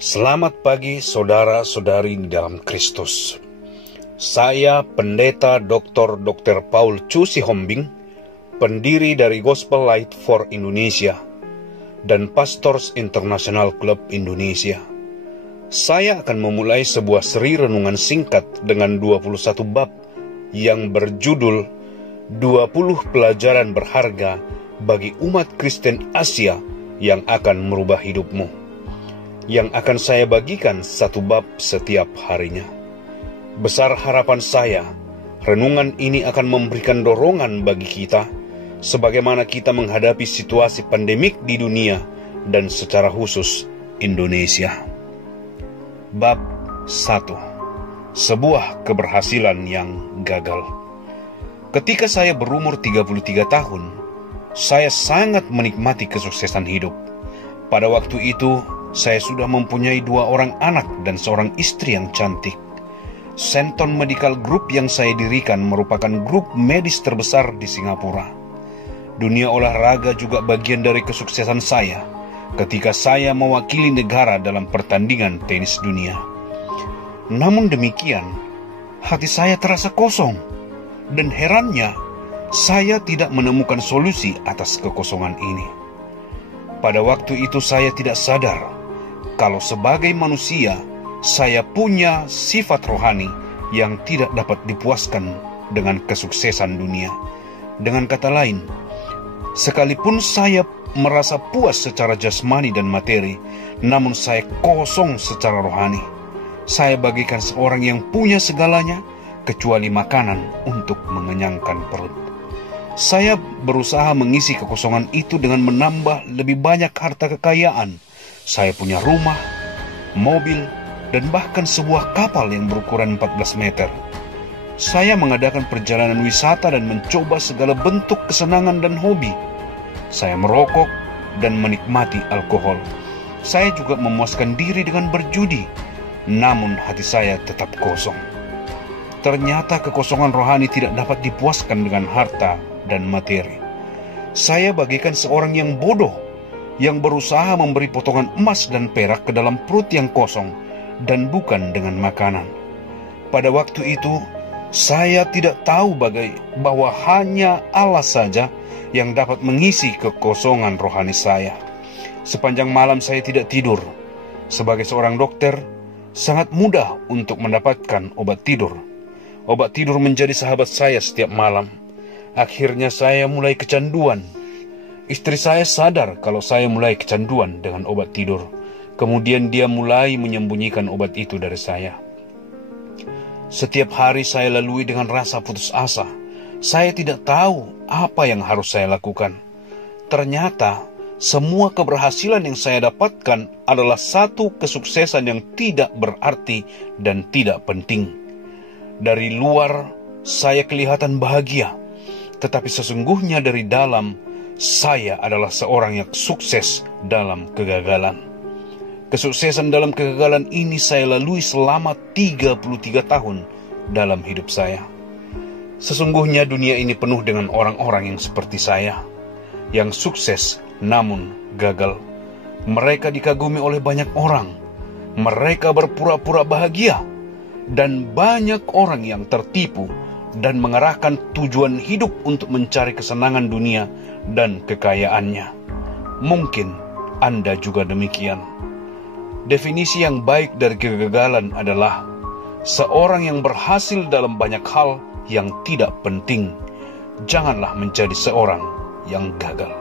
Selamat pagi saudara-saudari di dalam Kristus. Saya Pendeta Dr. Paul Chu Sihombing, pendiri dari Gospel Light for Indonesia dan Pastors International Club Indonesia. Saya akan memulai sebuah seri renungan singkat dengan 21 bab yang berjudul 20 pelajaran berharga bagi umat Kristen Asia yang akan merubah hidupmu. Yang akan saya bagikan satu bab setiap harinya. Besar harapan saya, renungan ini akan memberikan dorongan bagi kita, sebagaimana kita menghadapi situasi pandemik di dunia dan secara khusus Indonesia. Bab 1. Sebuah keberhasilan yang gagal. Ketika saya berumur 33 tahun, saya sangat menikmati kesuksesan hidup. Pada waktu itu, saya sudah mempunyai 2 orang anak dan seorang istri yang cantik. Senton Medical Group yang saya dirikan merupakan grup medis terbesar di Singapura. Dunia olahraga juga bagian dari kesuksesan saya ketika saya mewakili negara dalam pertandingan tenis dunia. Namun demikian, hati saya terasa kosong, dan herannya, saya tidak menemukan solusi atas kekosongan ini. Pada waktu itu saya tidak sadar kalau sebagai manusia, saya punya sifat rohani yang tidak dapat dipuaskan dengan kesuksesan dunia. Dengan kata lain, sekalipun saya merasa puas secara jasmani dan materi, namun saya kosong secara rohani. Saya bagaikan seorang yang punya segalanya, kecuali makanan untuk mengenyangkan perut. Saya berusaha mengisi kekosongan itu dengan menambah lebih banyak harta kekayaan. Saya punya rumah, mobil, dan bahkan sebuah kapal yang berukuran 14 meter. Saya mengadakan perjalanan wisata dan mencoba segala bentuk kesenangan dan hobi. Saya merokok dan menikmati alkohol. Saya juga memuaskan diri dengan berjudi, namun hati saya tetap kosong. Ternyata kekosongan rohani tidak dapat dipuaskan dengan harta dan materi. Saya bagaikan seorang yang bodoh, yang berusaha memberi potongan emas dan perak ke dalam perut yang kosong dan bukan dengan makanan. Pada waktu itu, saya tidak tahu bahwa hanya Allah saja yang dapat mengisi kekosongan rohani saya. Sepanjang malam saya tidak tidur. Sebagai seorang dokter, sangat mudah untuk mendapatkan obat tidur. Obat tidur menjadi sahabat saya setiap malam. Akhirnya saya mulai kecanduan. Istri saya sadar kalau saya mulai kecanduan dengan obat tidur. Kemudian dia mulai menyembunyikan obat itu dari saya. Setiap hari saya lalui dengan rasa putus asa. Saya tidak tahu apa yang harus saya lakukan. Ternyata semua keberhasilan yang saya dapatkan adalah satu kesuksesan yang tidak berarti dan tidak penting. Dari luar saya kelihatan bahagia, tetapi sesungguhnya dari dalam saya adalah seorang yang sukses dalam kegagalan. Kesuksesan dalam kegagalan ini saya lalui selama 33 tahun dalam hidup saya. Sesungguhnya dunia ini penuh dengan orang-orang yang seperti saya, yang sukses namun gagal. Mereka dikagumi oleh banyak orang. Mereka berpura-pura bahagia, dan banyak orang yang tertipu dan mengarahkan tujuan hidup untuk mencari kesenangan dunia dan kekayaannya. Mungkin Anda juga demikian. Definisi yang baik dari kegagalan adalah seorang yang berhasil dalam banyak hal yang tidak penting. Janganlah menjadi seorang yang gagal.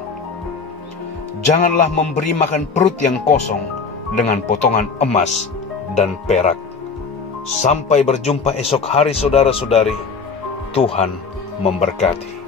Janganlah memberi makan perut yang kosong dengan potongan emas dan perak. Sampai berjumpa esok hari saudara-saudari. Tuhan memberkati.